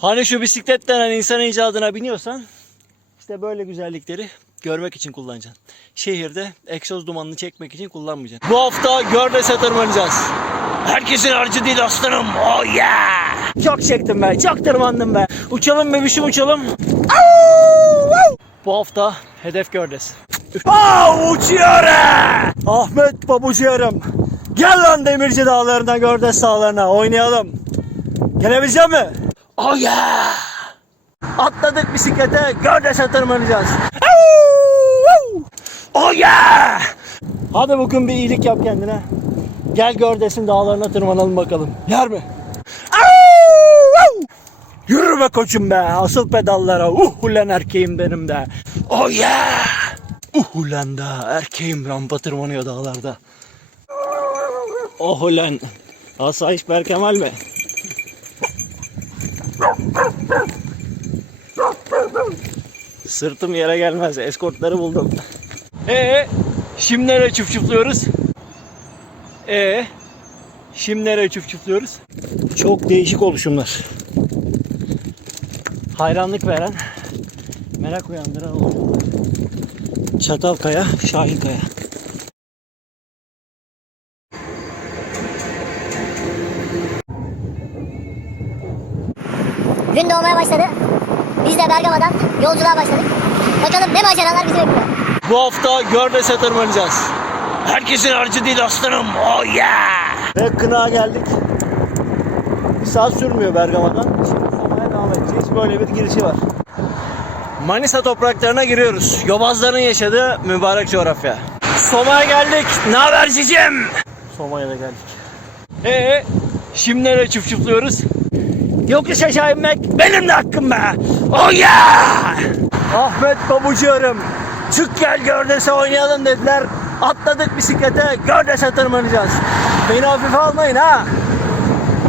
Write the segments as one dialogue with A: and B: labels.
A: Hani şu bisiklet denen insan icadına biniyorsan işte böyle güzellikleri görmek için kullanacaksın. Şehirde egzoz dumanını çekmek için kullanmayacaksın. Bu hafta Gördes'e tırmanacağız. Herkesin harcı değil aslanım. Oh yeah! Çok çektim be, çok tırmandım be. Uçalım bebişim uçalım. Bu hafta hedef Gördes. Aa, uçuyorum. Ahmet babucuğum. Gel lan Demirci dağlarına, Gördes dağlarına oynayalım. Gelebilecek mi? Oh yeah! Atladık bisiklete, Gördes'e tırmanacağız. Oh yeah! Hadi bugün bir iyilik yap kendine. Gel Gördes'in dağlarına tırmanalım bakalım. Yer mi? Yürü be koçum be. Asıl pedallara. Uh ulan erkeğim benim de. Oh yeah! Uh ulan da erkeğim rampa tırmanıyor dağlarda. Oh ulan. Asayiş Berkemal mi? Sırtım yere gelmez. Eskortları buldum. Ee, şimdi nereye çuf çufluyoruz? Ee, şimdi nereye çuf çufluyoruz? Çok değişik oluşumlar. Hayranlık veren, merak uyandıran oluşumlar. Çatalkaya, Şahinkaya.
B: Gün doğmaya başladı. Biz de Bergama'dan yolculuğa başladık. Bakalım ne maceralar bizi bekliyor.
A: Bu hafta Gördes'e tırmanacağız. Herkesin harcı değil aslanım. Oh yeah! Ve Kınağa geldik. Bir saat sürmüyor Bergama'dan. Şimdi Soma'ya devam edeceğiz. Böyle bir girişi var. Manisa topraklarına giriyoruz. Yobazların yaşadığı mübarek coğrafya. Soma'ya geldik. Ne haber cicim? Soma'ya da geldik. Ee, şimdi nereye çuf çufluyoruz? Yokuş aşağı inmek benim de hakkım be. Oh yeah! Ahmet babucuğum. Çık gel Gördes'e oynayalım dediler. Atladık bisiklete Gördes'e tırmanacağız. Beni hafife almayın ha.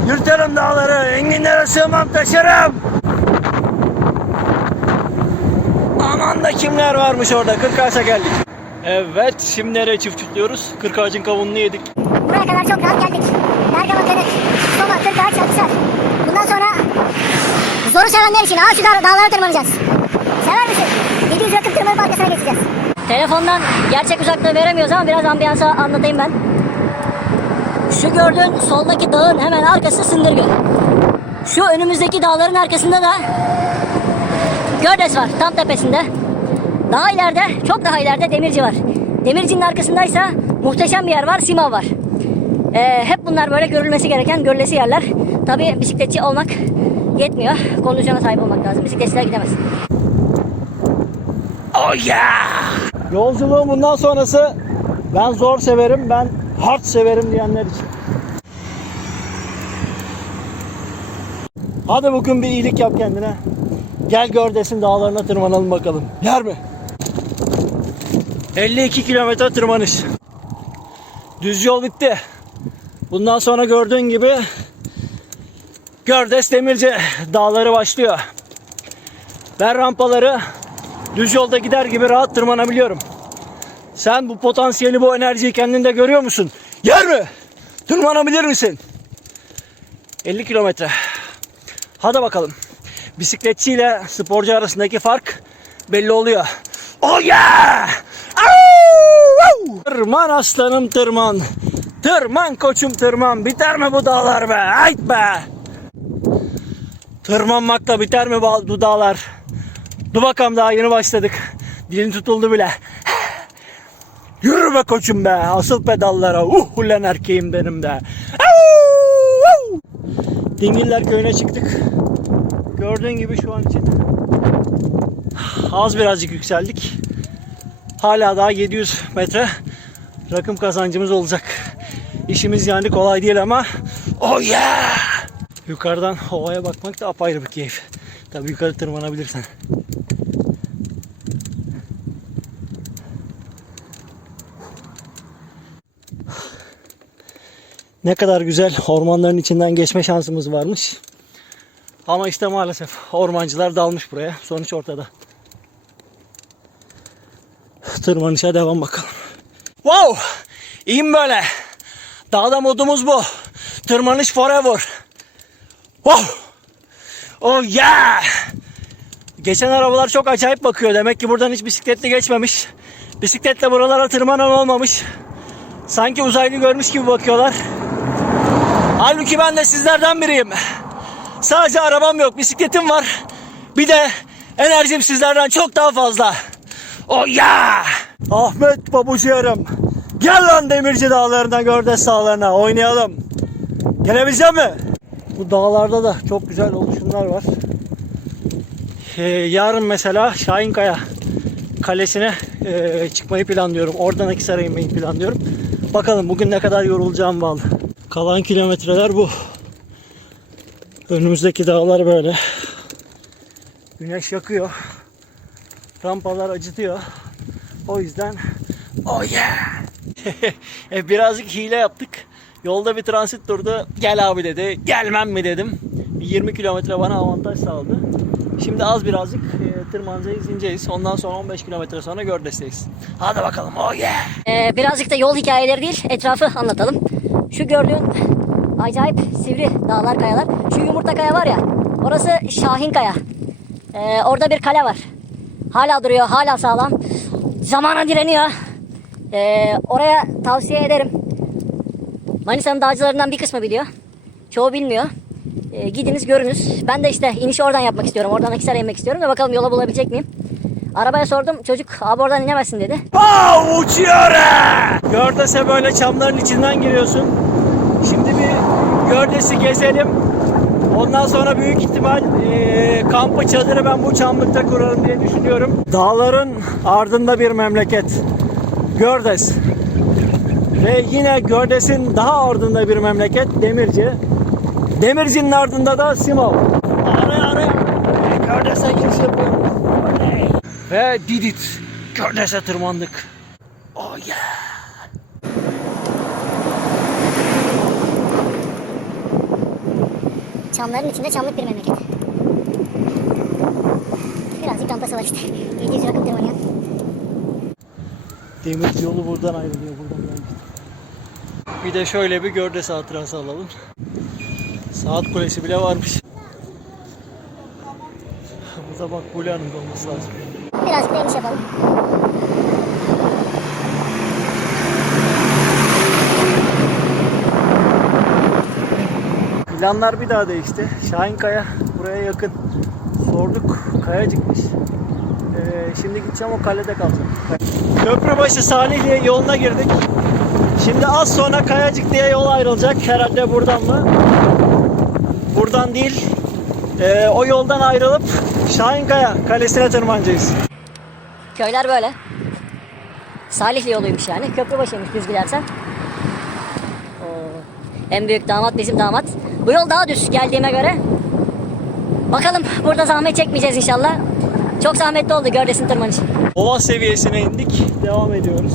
A: Yürüterim dağları, enginlere sığmam taşırım. Aman da kimler varmış orada, kırk ağaça geldik. Evet, şimdi nereye çift çiftliyoruz? Kırk ağacın kavununu yedik.
B: Buraya kadar çok rahat geldik. Bergama Kırık, Soma, Kırkağaç, Çatışar. Bundan zoru sevenler için ağaç dağ, dağlara tırmanacağız. Sever misin? 700 rakım tırmanıp arkasına geçeceğiz. Telefondan gerçek uzaklığı veremiyoruz ama biraz ambiyansı anlatayım ben. Şu gördüğün soldaki dağın hemen arkası Sındırgı. Şu önümüzdeki dağların arkasında da Gördes var tam tepesinde. Daha ileride, çok daha ileride Demirci var. Demirci'nin arkasındaysa muhteşem bir yer var, Simav var. Ee, hep bunlar böyle görülmesi gereken, görülesi yerler. Tabii bisikletçi olmak yetmiyor. Kondisyona sahip olmak lazım. Bisikletçiler gidemez.
A: Oh yeah! Yolculuğun bundan sonrası ben zor severim, ben hard severim diyenler için. Hadi bugün bir iyilik yap kendine. Gel Gördes'in dağlarına tırmanalım bakalım. Yer mi? 52 kilometre tırmanış. Düz yol bitti. Bundan sonra gördüğün gibi Gördes Demirci dağları başlıyor. Ben rampaları düz yolda gider gibi rahat tırmanabiliyorum. Sen bu potansiyeli, bu enerjiyi kendinde görüyor musun? Yer mi? Tırmanabilir misin? 50 kilometre. Hadi bakalım. Bisikletçi ile sporcu arasındaki fark belli oluyor. Oh yeah! Tırman aslanım tırman. Tırman koçum tırman. Biter mi bu dağlar be? Hayt be! Tırmanmakla biter mi bu dağlar? Dur bakalım daha yeni başladık. Dilin tutuldu bile. Yürü be koçum be. Asıl pedallara. Uh ulan erkeğim benim de. Dingiller köyüne çıktık. Gördüğün gibi şu an için az birazcık yükseldik. Hala daha 700 metre rakım kazancımız olacak. İşimiz yani kolay değil ama oh yeah! Yukarıdan ovaya bakmak da apayrı bir keyif. Tabii yukarı tırmanabilirsen. Ne kadar güzel ormanların içinden geçme şansımız varmış. Ama işte maalesef ormancılar dalmış buraya. Sonuç ortada. Tırmanışa devam bakalım. Wow! İyiyim böyle. Dağda modumuz bu. Tırmanış forever. Wow! Oh yeah! Geçen arabalar çok acayip bakıyor. Demek ki buradan hiç bisikletle geçmemiş. Bisikletle buralara tırmanan olmamış. Sanki uzaylı görmüş gibi bakıyorlar. Halbuki ben de sizlerden biriyim. Sadece arabam yok, bisikletim var. Bir de enerjim sizlerden çok daha fazla. Oh yeah! Ahmet babucuğum. Gel lan Demirci Dağları'na, Gördes Dağları'na oynayalım. Gelebilecek mi? Bu dağlarda da çok güzel oluşumlar var. Ee, yarın mesela Şahinkaya Kalesi'ne e, çıkmayı planlıyorum. Oradan Akisar'a inmeyi planlıyorum. Bakalım bugün ne kadar yorulacağım bağlı. Kalan kilometreler bu. Önümüzdeki dağlar böyle. Güneş yakıyor. Rampalar acıtıyor. O yüzden oh yeah. E, Birazcık hile yaptık. Yolda bir transit durdu. Gel abi dedi. Gelmem mi dedim. 20 kilometre bana avantaj sağladı. Şimdi az birazcık e, tırmanacağız, ineceğiz. Ondan sonra 15 kilometre sonra Gördes'teyiz. Hadi bakalım. Oh yeah.
B: Ee, birazcık da yol hikayeleri değil, etrafı anlatalım. Şu gördüğün acayip sivri dağlar, kayalar. Şu yumurta kaya var ya, orası Şahin Kaya. Ee, orada bir kale var. Hala duruyor, hala sağlam. Zamana direniyor. Ee, oraya tavsiye ederim. Manisa'nın dağcılarından bir kısmı biliyor. Çoğu bilmiyor. Ee, gidiniz görünüz. Ben de işte inişi oradan yapmak istiyorum. Oradan Akisar'a inmek istiyorum ve bakalım yola bulabilecek miyim? Arabaya sordum. Çocuk abi oradan inemezsin dedi.
A: Aa, uçuyor! Gördes'e böyle çamların içinden giriyorsun. Şimdi bir Gördes'i gezelim. Ondan sonra büyük ihtimal eee, kampı çadırı ben bu çamlıkta kurarım diye düşünüyorum. Dağların ardında bir memleket. Gördes. Ve yine Gördes'in daha ardında bir memleket Demirci. Demirci'nin ardında da Simov. Araya araya. Gördes'e giriş yapıyorum. Oley. Ve Didit. Gördes'e tırmandık. Oh yeah.
B: Çamların içinde çamlık bir memleket. Birazcık rampası var işte. 700 rakım tırmanıyor.
A: Demir yolu buradan ayrılıyor. Buradan. Bir de şöyle bir Gördes hatırası alalım. Saat kulesi bile varmış. Burada bak Bulan'ın olması lazım.
B: Birazcık da iniş yapalım.
A: Planlar bir daha değişti. Şahinkaya buraya yakın. Sorduk. Kayacıkmış. Ee, şimdi gideceğim o kalede kalacağım. Köprübaşı Salihli'ye yoluna girdik. Şimdi az sonra Kayacık diye yol ayrılacak. Herhalde buradan mı? Buradan değil. Ee, o yoldan ayrılıp Şahinkaya Kalesi'ne tırmanacağız.
B: Köyler böyle. Salihli yoluymuş yani. Köprübaşıymış düz gidersen. En büyük damat bizim damat. Bu yol daha düz geldiğime göre. Bakalım burada zahmet çekmeyeceğiz inşallah. Çok zahmetli oldu Gördes'in tırmanışı.
A: Ova seviyesine indik. Devam ediyoruz.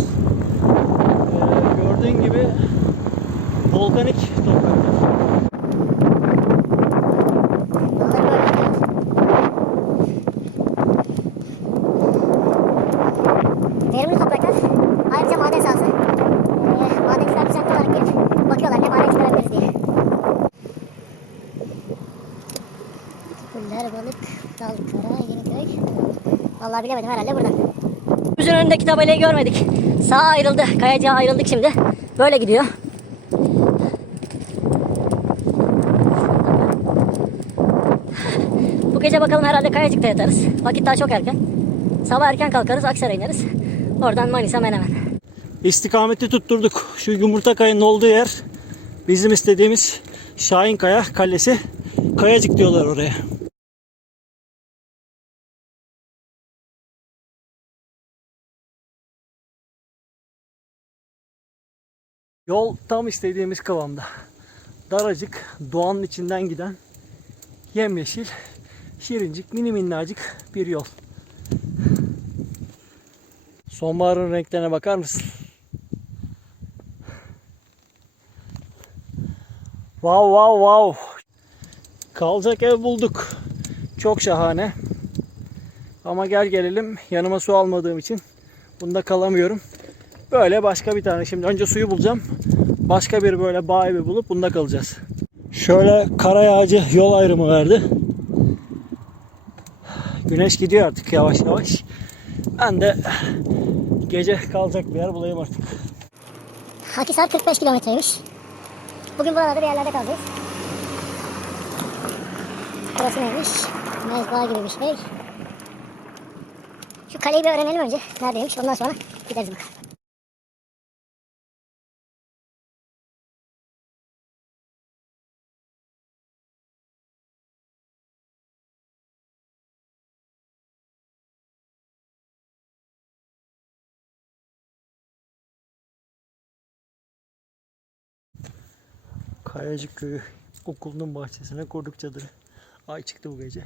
A: Ee, gördüğün gibi volkanik topraklar.
B: Verimli topraklar. Ayrıca maden sahası. Ee, madenciler düzenli olarak gelip bakıyorlar ne maden çıkarabiliriz diye. Güller, balık, Dalkara, Yeniköy. Vallahi bilemedim herhalde buradan. Gözün önündeki tabelayı görmedik. Sağa ayrıldı. Kayacığa ayrıldık şimdi. Böyle gidiyor. Gece bakalım herhalde Kayacık'ta yatarız. Vakit daha çok erken. Sabah erken kalkarız, Aksaray'a ineriz. Oradan Manisa, Menemen.
A: İstikameti tutturduk. Şu yumurta kayının olduğu yer bizim istediğimiz Şahinkaya Kalesi. Kayacık diyorlar oraya. Yol tam istediğimiz kıvamda. Daracık, doğanın içinden giden yemyeşil, şirincik, mini minnacık bir yol. Sonbaharın renklerine bakar mısın? Wow wow wow. Kalacak ev bulduk. Çok şahane. Ama gel gelelim yanıma su almadığım için bunda kalamıyorum. Böyle başka bir tane. Şimdi önce suyu bulacağım. Başka bir böyle bağ evi bulup bunda kalacağız. Şöyle kara yağcı yol ayrımı verdi. Güneş gidiyor artık yavaş yavaş. Ben de gece kalacak bir yer bulayım artık.
B: Akisar 45 kilometreymiş. Bugün buralarda bir yerlerde kalacağız. Burası neymiş? Mezba gibi bir şey. Şu kaleyi bir öğrenelim önce. Neredeymiş? Ondan sonra gideriz bakalım.
A: Kayacık Köyü okulunun bahçesine kurduk çadırı. Ay çıktı bu gece.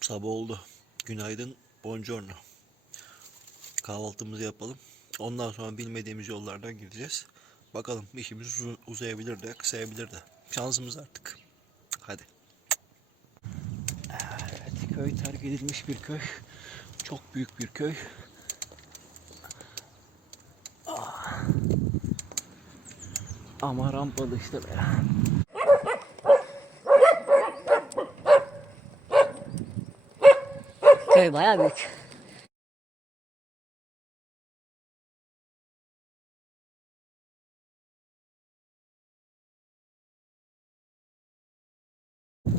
A: Sabah oldu. Günaydın. Buongiorno. Kahvaltımızı yapalım. Ondan sonra bilmediğimiz yollardan gideceğiz. Bakalım işimiz uzu- uzayabilir de kısayabilir de. Şansımız artık. Hadi. Evet, köy terk edilmiş bir köy. Çok büyük bir köy. Ama rampalı işte be.
B: Köy bayağı büyük.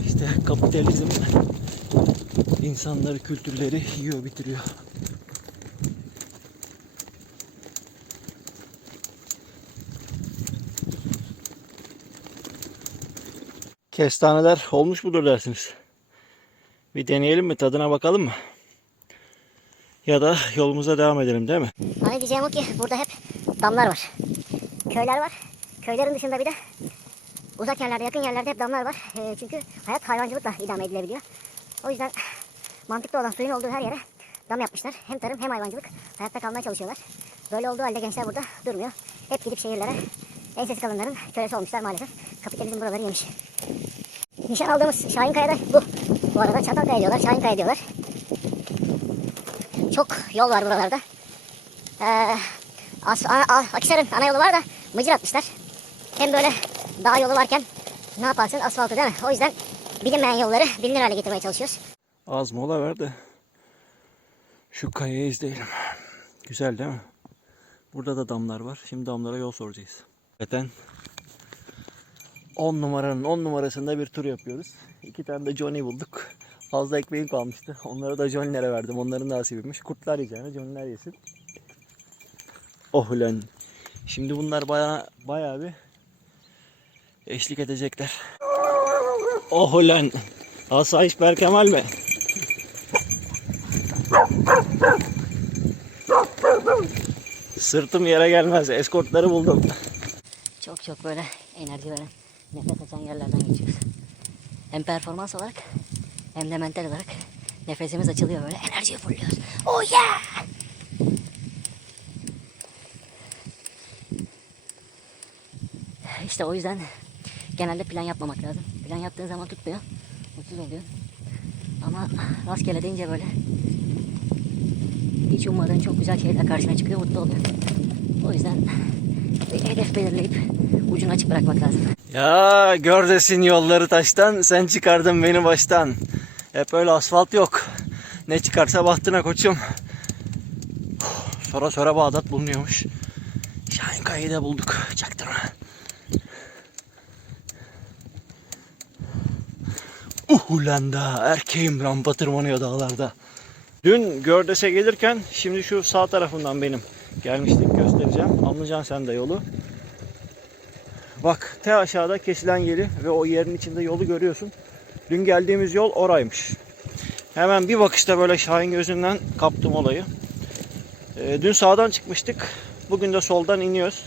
A: İşte kapitalizm insanları, kültürleri yiyor, bitiriyor. Kestaneler olmuş mudur dersiniz? Bir deneyelim mi? Tadına bakalım mı? Ya da yolumuza devam edelim değil mi?
B: Hani diyeceğim o ki burada hep damlar var. Köyler var. Köylerin dışında bir de uzak yerlerde, yakın yerlerde hep damlar var. Ee, çünkü hayat hayvancılıkla idame edilebiliyor. O yüzden mantıklı olan suyun olduğu her yere dam yapmışlar. Hem tarım hem hayvancılık hayatta kalmaya çalışıyorlar. Böyle olduğu halde gençler burada durmuyor. Hep gidip şehirlere ensesi kalınların kölesi olmuşlar maalesef. Kapitalizm buraları yemiş. Nişan aldığımız Şahinkaya'da bu. Bu arada Çatalkaya diyorlar, Şahinkaya diyorlar. Çok yol var buralarda. Ee, As, a, a, Akisar'ın ana yolu var da mıcır atmışlar. Hem böyle dağ yolu varken ne yaparsın asfaltı değil mi? O yüzden bilinmeyen yolları bilinir hale getirmeye çalışıyoruz.
A: Az mola ver de şu kayayı izleyelim. Güzel değil mi? Burada da damlar var. Şimdi damlara yol soracağız. Zaten 10 numaranın 10 numarasında bir tur yapıyoruz. İki tane de Johnny bulduk. Fazla ekmeğim kalmıştı. Onları da Johnny'lere verdim. Onların da nasibiymiş. Kurtlar yiyeceğine Johnny'ler yesin. Oh ulan. Şimdi bunlar baya, bayağı bir eşlik edecekler. Oh ulan. Asayiş Berkemal mi? Sırtım yere gelmez. Eskortları buldum.
B: Çok böyle enerji veren, nefes açan yerlerden geçiyoruz. Hem performans olarak hem de mental olarak nefesimiz açılıyor böyle enerjiyi fulluyoruz. Oh yeah! İşte o yüzden genelde plan yapmamak lazım. Plan yaptığın zaman tutmuyor. Mutsuz oluyor. Ama rastgele deyince böyle hiç ummadığın çok güzel şeyler karşına çıkıyor. Mutlu oluyor. O yüzden hedef belirleyip ucunu açık bırakmak lazım.
A: Ya gör desin yolları taştan. Sen çıkardın beni baştan. Hep öyle asfalt yok. Ne çıkarsa bahtına koçum. Sonra sonra Bağdat bulunuyormuş. Şahin Kaya'yı da bulduk. Çaktırma. Uhulanda erkeğim rampa tırmanıyor dağlarda. Dün Gördes'e gelirken şimdi şu sağ tarafından benim gelmiştik göstereceğim. Anlayacaksın sen de yolu. Bak te aşağıda kesilen yeri ve o yerin içinde yolu görüyorsun. Dün geldiğimiz yol oraymış. Hemen bir bakışta böyle Şahin gözünden kaptım olayı. Ee, dün sağdan çıkmıştık. Bugün de soldan iniyoruz.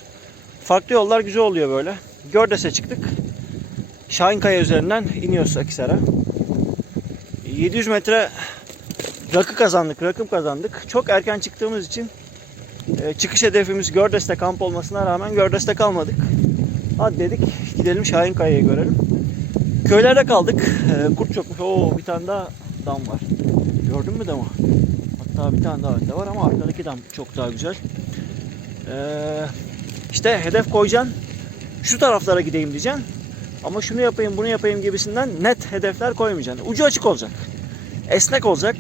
A: Farklı yollar güzel oluyor böyle. Gördes'e çıktık. Şahinkaya üzerinden iniyoruz Akisar'a. 700 metre rakı kazandık, rakım kazandık. Çok erken çıktığımız için e, çıkış hedefimiz Gördes'te kamp olmasına rağmen Gördes'te kalmadık. Hadi dedik gidelim Şahinkaya'yı görelim. Köylerde kaldık. Ee, kurt çokmuş. Oo bir tane daha dam var. Gördün mü damı? Hatta bir tane daha önde var ama arkadaki dam çok daha güzel. Ee, işte hedef koyacaksın. şu taraflara gideyim diyeceksin. Ama şunu yapayım bunu yapayım gibisinden net hedefler koymayacaksın. Ucu açık olacak. Esnek olacak.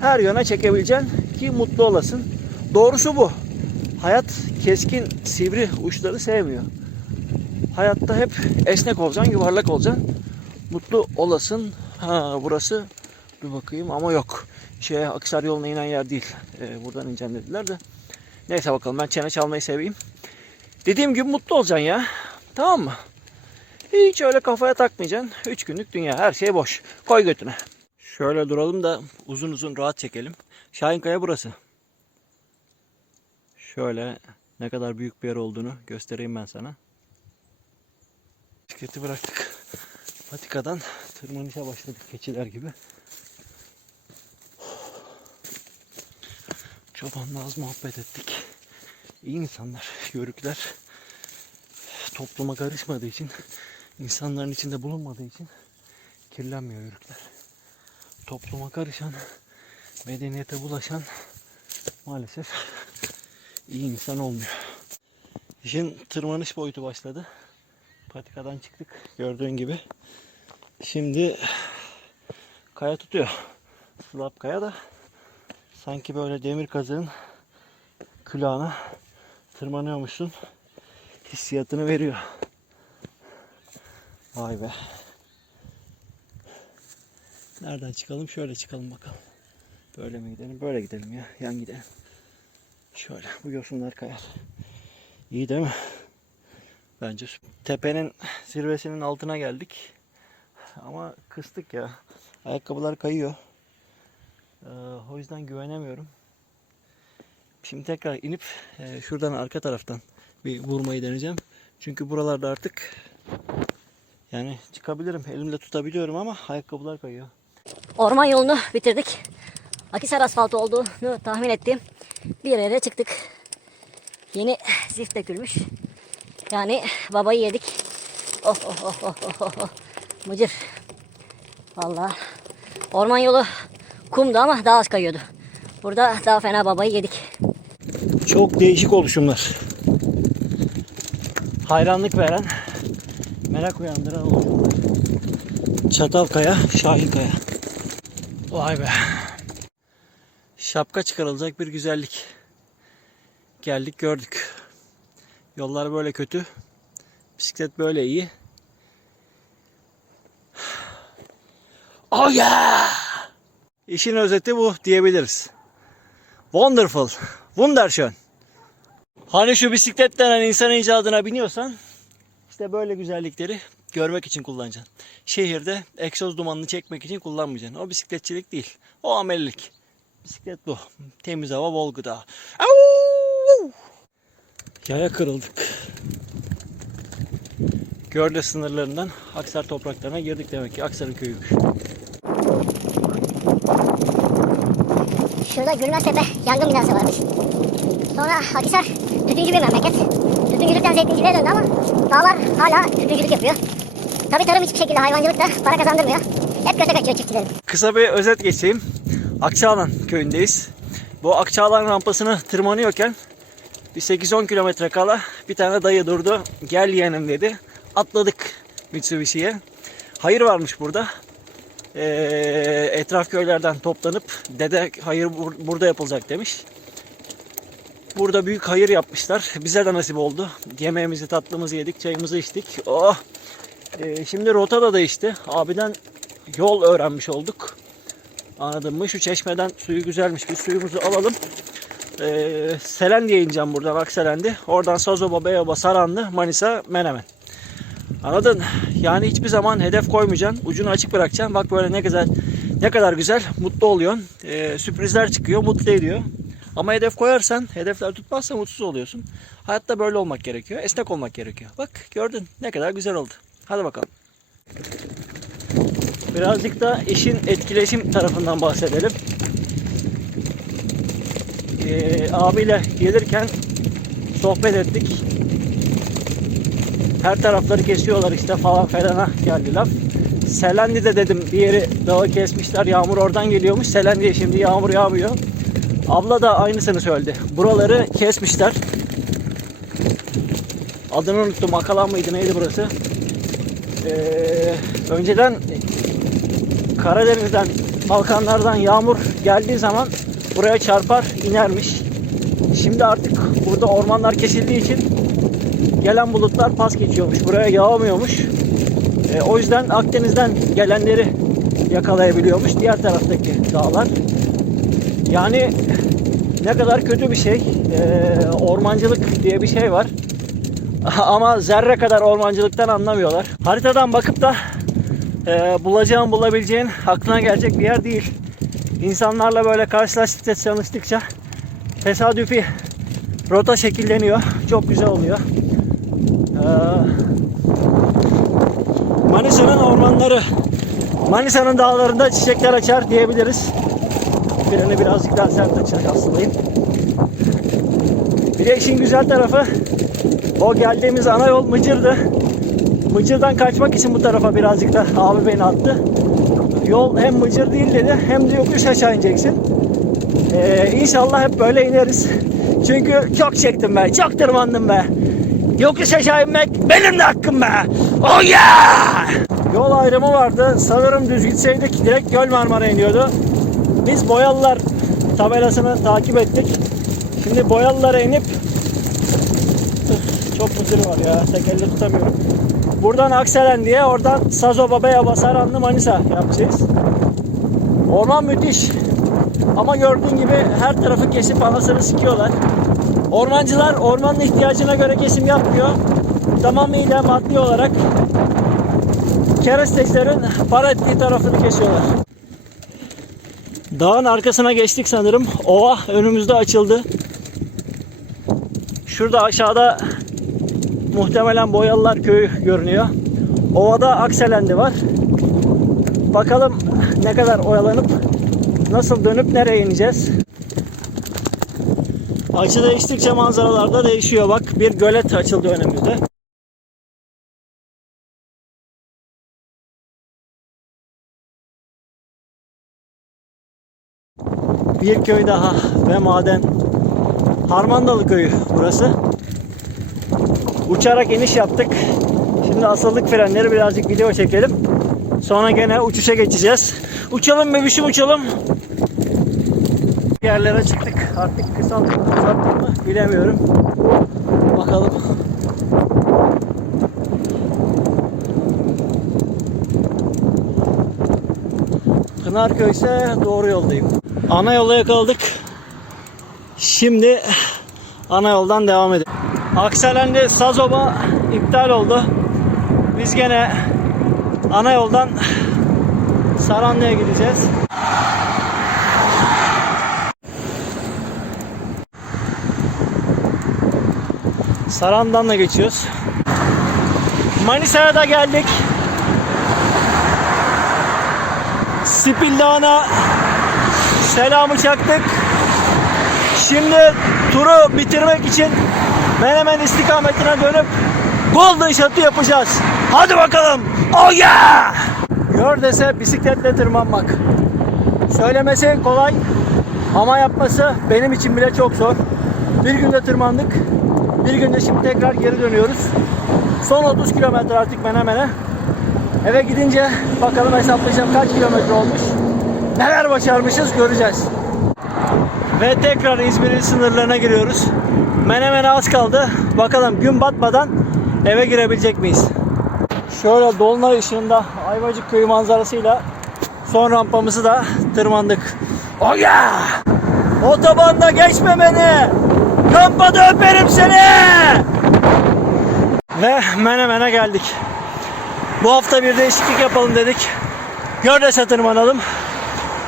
A: Her yöne çekebileceksin ki mutlu olasın. Doğrusu bu. Hayat keskin, sivri uçları sevmiyor. Hayatta hep esnek olacaksın, yuvarlak olacaksın. Mutlu olasın. Ha burası bir bakayım ama yok. Şeye Aksar yoluna inen yer değil. Ee, buradan ineceksin dediler de. Neyse bakalım ben çene çalmayı seveyim. Dediğim gibi mutlu olacaksın ya. Tamam mı? Hiç öyle kafaya takmayacaksın. 3 günlük dünya. Her şey boş. Koy götüne. Şöyle duralım da uzun uzun rahat çekelim. Şahinkaya burası. Şöyle ne kadar büyük bir yer olduğunu göstereyim ben sana. Bisikleti bıraktık. Patikadan tırmanışa başladık keçiler gibi. Çobanla az muhabbet ettik. İyi insanlar, yörükler topluma karışmadığı için, insanların içinde bulunmadığı için kirlenmiyor yörükler. Topluma karışan, medeniyete bulaşan maalesef iyi insan olmuyor. İşin tırmanış boyutu başladı. Patikadan çıktık gördüğün gibi. Şimdi kaya tutuyor. Slap kaya da sanki böyle demir kazığın külahına tırmanıyormuşsun hissiyatını veriyor. Vay be. Nereden çıkalım? Şöyle çıkalım bakalım. Böyle mi gidelim? Böyle gidelim ya. Yan gidelim. Şöyle. Bu yosunlar kayar. İyi değil mi? Bence tepenin zirvesinin altına geldik. Ama kıstık ya. Ayakkabılar kayıyor. Ee, o yüzden güvenemiyorum. Şimdi tekrar inip e, şuradan arka taraftan bir vurmayı deneyeceğim. Çünkü buralarda artık yani çıkabilirim. Elimle tutabiliyorum ama ayakkabılar kayıyor.
B: Orman yolunu bitirdik. Akisar asfaltı olduğunu tahmin ettiğim bir yere çıktık. Yeni zift dökülmüş. Yani babayı yedik. Oh oh oh oh oh oh. oh. Mıcır. Vallahi orman yolu kumdu ama daha az kayıyordu. Burada daha fena babayı yedik.
A: Çok değişik oluşumlar. Hayranlık veren, merak uyandıran oluşumlar. Çatalkaya, Şahinkaya. Vay be. Şapka çıkarılacak bir güzellik. Geldik gördük. Yollar böyle kötü. Bisiklet böyle iyi. Oh yeah! İşin özeti bu diyebiliriz. Wonderful. Wunderschön. Hani şu bisiklet denen insan icadına biniyorsan işte böyle güzellikleri görmek için kullanacaksın. Şehirde egzoz dumanını çekmek için kullanmayacaksın. O bisikletçilik değil. O amelilik. Bisiklet bu. Temiz hava, bol gıda. Yaya kırıldık. Görle sınırlarından Aksar topraklarına girdik demek ki. Aksar'ın köyüymüş.
B: Şurada Gülmeztepe yangın binası varmış. Sonra Akisar tütüncü bir memleket. Tütüncülükten zeytinciliğe döndü ama dağlar hala tütüncülük yapıyor. Tabii tarım hiçbir şekilde hayvancılık da para kazandırmıyor. Hep kötü kaçıyor çiftçilerin.
A: Kısa bir özet geçeyim. Akçaalan köyündeyiz. Bu Akçaalan rampasını tırmanıyorken bir 8-10 kilometre kala bir tane dayı durdu. Gel yeğenim dedi. Atladık Mitsubishi'ye. Hayır varmış burada. Ee, etraf köylerden toplanıp dede hayır bur- burada yapılacak demiş. Burada büyük hayır yapmışlar. Bize de nasip oldu. Yemeğimizi tatlımızı yedik, çayımızı içtik. Oh! Ee, şimdi rota da değişti. Abiden yol öğrenmiş olduk. Anladın mı? Şu çeşmeden suyu güzelmiş. Bir suyumuzu alalım. Ee, Selendi'ye ineceğim buradan Akselendi. Oradan Sazoba, Beyoba, Saranlı, Manisa, Menemen. Anladın? Yani hiçbir zaman hedef koymayacaksın. Ucunu açık bırakacaksın. Bak böyle ne güzel, ne kadar güzel. Mutlu oluyorsun. Ee, sürprizler çıkıyor, mutlu ediyor. Ama hedef koyarsan, hedefler tutmazsa mutsuz oluyorsun. Hayatta böyle olmak gerekiyor. Esnek olmak gerekiyor. Bak gördün ne kadar güzel oldu. Hadi bakalım. Birazcık da işin etkileşim tarafından bahsedelim. Ee, abiyle gelirken sohbet ettik. Her tarafları kesiyorlar işte falan felana geldi laf. Selendi'de dedim bir yeri dağı kesmişler. Yağmur oradan geliyormuş. Selendi'ye şimdi yağmur yağmıyor. Abla da aynısını söyledi. Buraları kesmişler. Adını unuttum. Akalan mıydı neydi burası? Ee, önceden Karadeniz'den, Balkanlardan yağmur geldiği zaman buraya çarpar inermiş. Şimdi artık burada ormanlar kesildiği için gelen bulutlar pas geçiyormuş. Buraya yağmıyormuş. E, o yüzden Akdeniz'den gelenleri yakalayabiliyormuş diğer taraftaki dağlar. Yani ne kadar kötü bir şey. E, ormancılık diye bir şey var. Ama zerre kadar ormancılıktan anlamıyorlar. Haritadan bakıp da e, bulacağın bulabileceğin aklına gelecek bir yer değil. İnsanlarla böyle karşılaştıkça çalıştıkça tesadüfi rota şekilleniyor. Çok güzel oluyor. Ee, Manisa'nın ormanları, Manisa'nın dağlarında çiçekler açar diyebiliriz. Freni birazcık daha sert açacak aslındayım. Bir de işin güzel tarafı o geldiğimiz ana yol Mıcır'dı. Mıcır'dan kaçmak için bu tarafa birazcık da abi beni attı. Yol hem Mıcır değil dedi hem de yokuş aşağı ineceksin. Ee, inşallah hep böyle ineriz. Çünkü çok çektim be, çok tırmandım be. Yokuş aşağı inmek benim de hakkım be. Oh yeah! Yol ayrımı vardı. Sanırım düz gitseydik direkt Göl Marmara iniyordu. Biz Boyalılar tabelasını takip ettik. Şimdi Boyalılara inip çok mutlu var ya. Tek elle tutamıyorum. Buradan Akselen diye oradan Sazo Babaya Basaranlı Manisa yapacağız. Orman müthiş. Ama gördüğün gibi her tarafı kesip anasını sikiyorlar. Ormancılar ormanın ihtiyacına göre kesim yapmıyor. Tamamıyla maddi olarak keresteslerin para ettiği tarafını kesiyorlar. Dağın arkasına geçtik sanırım. Ova önümüzde açıldı. Şurada aşağıda muhtemelen Boyalılar köyü görünüyor. Ovada Akselendi var. Bakalım ne kadar oyalanıp nasıl dönüp nereye ineceğiz. Açı değiştikçe manzaralar da değişiyor. Bak bir gölet açıldı önümüzde. Bir köy daha ve maden. Harmandalı köyü burası. Uçarak iniş yaptık. Şimdi asıldık frenleri birazcık video çekelim. Sonra gene uçuşa geçeceğiz. Uçalım bebişim uçalım. Yerlere çıktık. Artık kısalttık mı uzattık mı bilemiyorum. Bakalım. Pınarköy ise doğru yoldayım. Ana yola yakaladık. Şimdi ana yoldan devam edelim. Akselen'de Sazoba iptal oldu. Biz gene ana yoldan Saranlı'ya gideceğiz. Saran'dan da geçiyoruz. Manisa'ya da geldik. Spil Dağı'na selamı çaktık. Şimdi turu bitirmek için Menemen istikametine dönüp Golden Shot'u yapacağız. Hadi bakalım. Oh yeah! Gör dese bisikletle tırmanmak. Söylemesi kolay ama yapması benim için bile çok zor. Bir günde tırmandık. Bir günde şimdi tekrar geri dönüyoruz. Son 30 kilometre artık Menemen'e. Eve gidince bakalım hesaplayacağım kaç kilometre olmuş. Neler başarmışız göreceğiz. Ve tekrar İzmir'in sınırlarına giriyoruz. Menemen'e az kaldı. Bakalım gün batmadan eve girebilecek miyiz? Şöyle dolunay ışığında Ayvacık köyü manzarasıyla son rampamızı da tırmandık. Yeah! Otobanda geçme beni! Rampada öperim seni! Ve Menemen'e geldik. Bu hafta bir değişiklik yapalım dedik. Gördes'e tırmanalım.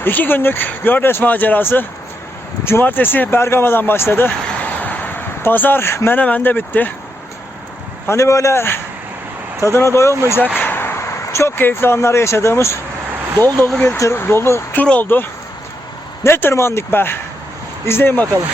A: İki günlük Gördes macerası. Cumartesi Bergama'dan başladı. Pazar Menemen'de bitti. Hani böyle tadına doyulmayacak çok keyifli anlar yaşadığımız dolu dolu bir tır, dolu tur oldu. Ne tırmandık be. İzleyin bakalım.